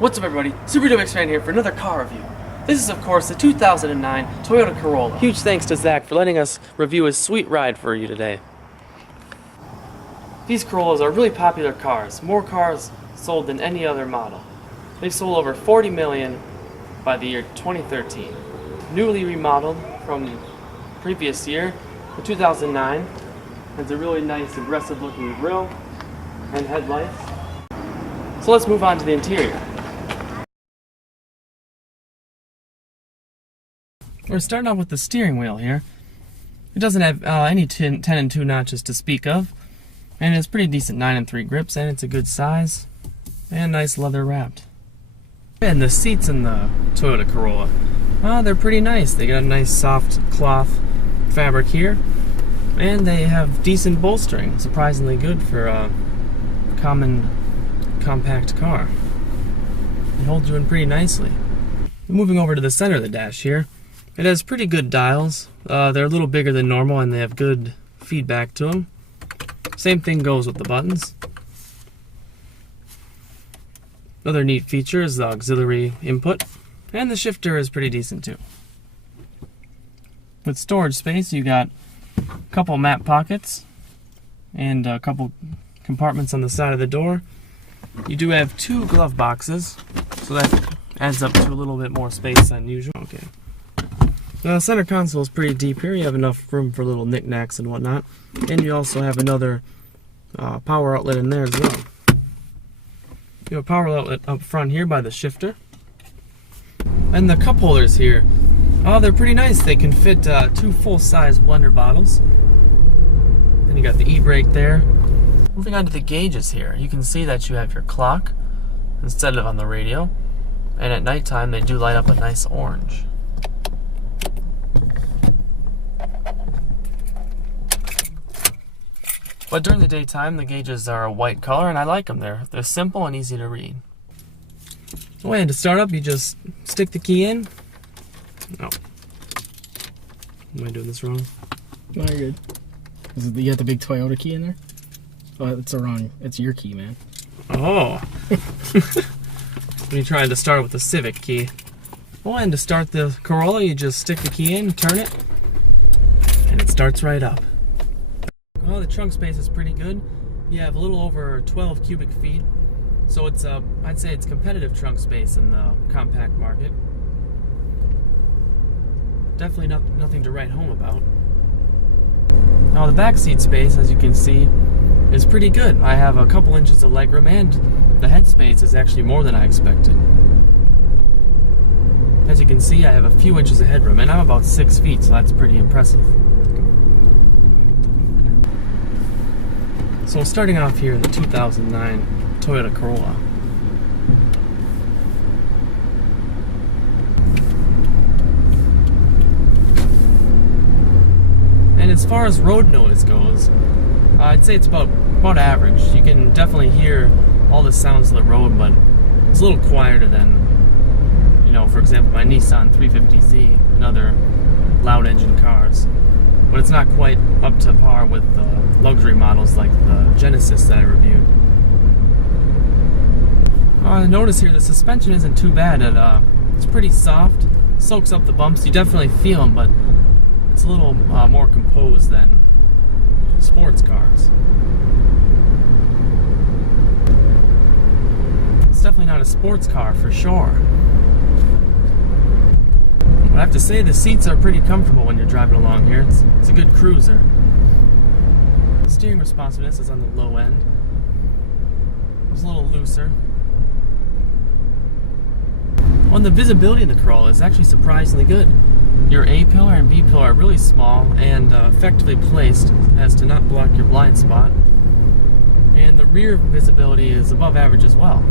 What's up everybody, Subaruwrxfan here for another car review. This is of course the 2009 Toyota Corolla. Huge thanks to Zach for letting us review his sweet ride for you today. These Corollas are really popular cars, more cars sold than any other model. They've sold over 40 million by the year 2013. Newly remodeled from the previous year, the 2009, has a really nice aggressive looking grille and headlights. So let's move on to the interior. We're starting off with the steering wheel here. It doesn't have any 10 and 2 notches to speak of, and it's pretty decent 9 and 3 grips, and it's a good size and nice leather wrapped. And the seats in the Toyota Corolla, they're pretty nice. They got a nice soft cloth fabric here, and they have decent bolstering, surprisingly good for a common compact car. It holds you in pretty nicely. Moving over to the center of the dash here, it has pretty good dials. They're a little bigger than normal and they have good feedback to them. Same thing goes with the buttons. Another neat feature is the auxiliary input, and the shifter is pretty decent too. With storage space, you got a couple map pockets and a couple compartments on the side of the door. You do have 2 glove boxes, so that adds up to a little bit more space than usual. Okay. The center console is pretty deep here. You have enough room for little knickknacks and whatnot. And you also have another power outlet in there as well. You have a power outlet up front here by the shifter. And the cup holders here, they're pretty nice. They can fit 2 full-size blender bottles. Then you got the e-brake there. Moving on to the gauges here, you can see that you have your clock instead of on the radio. And at nighttime, they do light up a nice orange. But during the daytime, the gauges are a white color, and I like them. They're simple and easy to read. Oh, and to start up, you just stick the key in. Oh. Am I doing this wrong? No, you're good. You got the big Toyota key in there? Oh, it's wrong. It's your key, man. Oh. When you trying to start with the Civic key. Oh, and to start the Corolla, you just stick the key in, turn it, and it starts right up. Well, the trunk space is pretty good. You have a little over 12 cubic feet, so it's I'd say it's competitive trunk space in the compact market. Definitely nothing to write home about. Now the back seat space, as you can see, is pretty good. I have a couple inches of legroom, and the head space is actually more than I expected. As you can see, I have a few inches of headroom, and I'm about 6 feet, so that's pretty impressive. So starting off here in the 2009 Toyota Corolla. And as far as road noise goes, I'd say it's about average. You can definitely hear all the sounds of the road, but it's a little quieter than, you know, for example, my Nissan 350Z and other loud engine cars. But it's not quite up to par with luxury models like the Genesis that I reviewed. Notice here the suspension isn't too bad. It's pretty soft, soaks up the bumps. You definitely feel them, but it's a little more composed than sports cars. It's definitely not a sports car for sure. I have to say the seats are pretty comfortable when you're driving along here. It's a good cruiser. The steering responsiveness is on the low end. It's a little looser. On the visibility in the Corolla is actually surprisingly good. Your A pillar and B pillar are really small and effectively placed as to not block your blind spot. And the rear visibility is above average as well.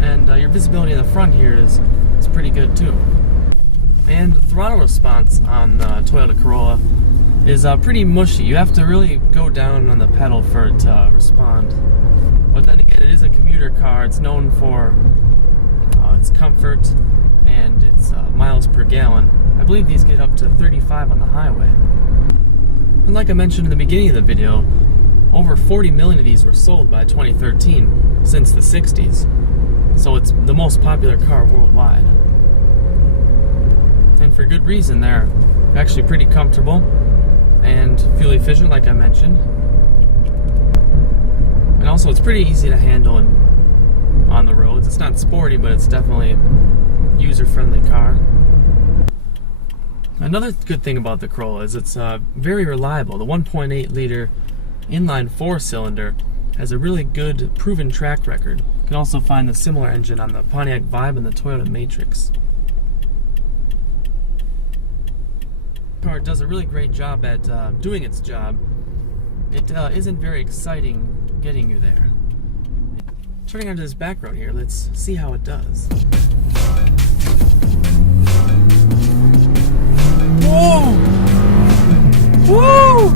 And your visibility in the front here is pretty good too. And the throttle response on the Toyota Corolla is pretty mushy. You have to really go down on the pedal for it to respond. But then again, it is a commuter car. It's known for its comfort and its miles per gallon. I believe these get up to 35 on the highway. And like I mentioned in the beginning of the video, over 40 million of these were sold by 2013 since the 60s. So it's the most popular car worldwide. And for good reason. They're actually pretty comfortable and fuel efficient, like I mentioned. And also it's pretty easy to handle on the roads. It's not sporty, but it's definitely a user-friendly car. Another good thing about the Corolla is it's very reliable. The 1.8 liter inline 4-cylinder has a really good proven track record. You can also find the similar engine on the Pontiac Vibe and the Toyota Matrix. The car does a really great job at doing its job. It isn't very exciting getting you there. Turning onto this back road here, let's see how it does. Whoa! Woo!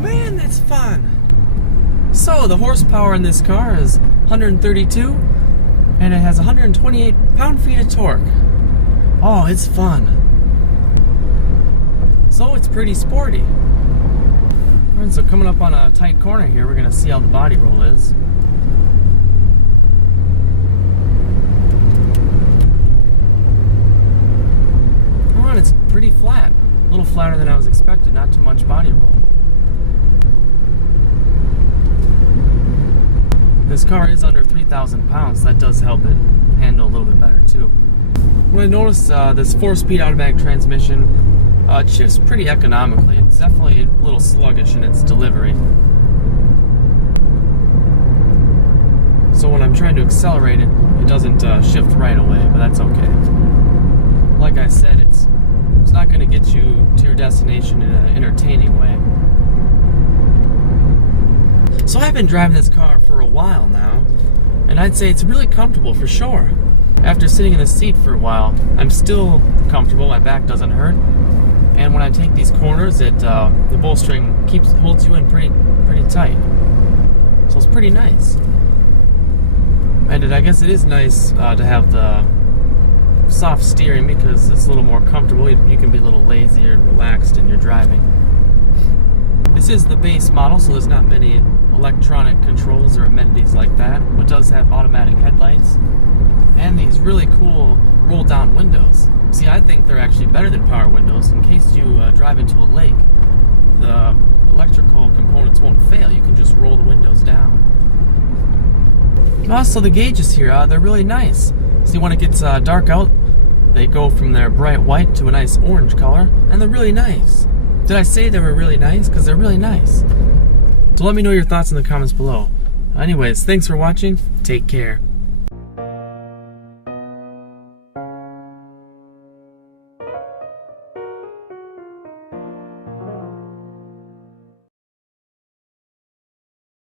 Man, that's fun! So, the horsepower in this car is 132, and it has 128 pound-feet of torque. Oh, it's fun. So, it's pretty sporty. Alright, so coming up on a tight corner here, we're going to see how the body roll is. Oh, and it's pretty flat. A little flatter than I was expecting, not too much body roll. This car is under 3,000 pounds, so that does help it handle a little bit better too. When I noticed this 4-speed automatic transmission, it shifts pretty economically. It's definitely a little sluggish in its delivery. So when I'm trying to accelerate it, it doesn't shift right away, but that's okay. Like I said, it's not going to get you to your destination in an entertaining way. So I've been driving this car for a while now, and I'd say it's really comfortable for sure. After sitting in the seat for a while, I'm still comfortable, my back doesn't hurt. And when I take these corners, the bolstering holds you in pretty tight. So it's pretty nice. And I guess it is nice to have the soft steering because it's a little more comfortable. You can be a little lazier and relaxed in your driving. This is the base model, so there's not many electronic controls or amenities like that, but it does have automatic headlights and these really cool roll-down windows. See, I think they're actually better than power windows. In case you drive into a lake, the electrical components won't fail. You can just roll the windows down. Also, the gauges here, they're really nice. See, when it gets dark out, they go from their bright white to a nice orange color, and they're really nice. Did I say they were really nice? Because they're really nice. So let me know your thoughts in the comments below. Anyways, thanks for watching. Take care.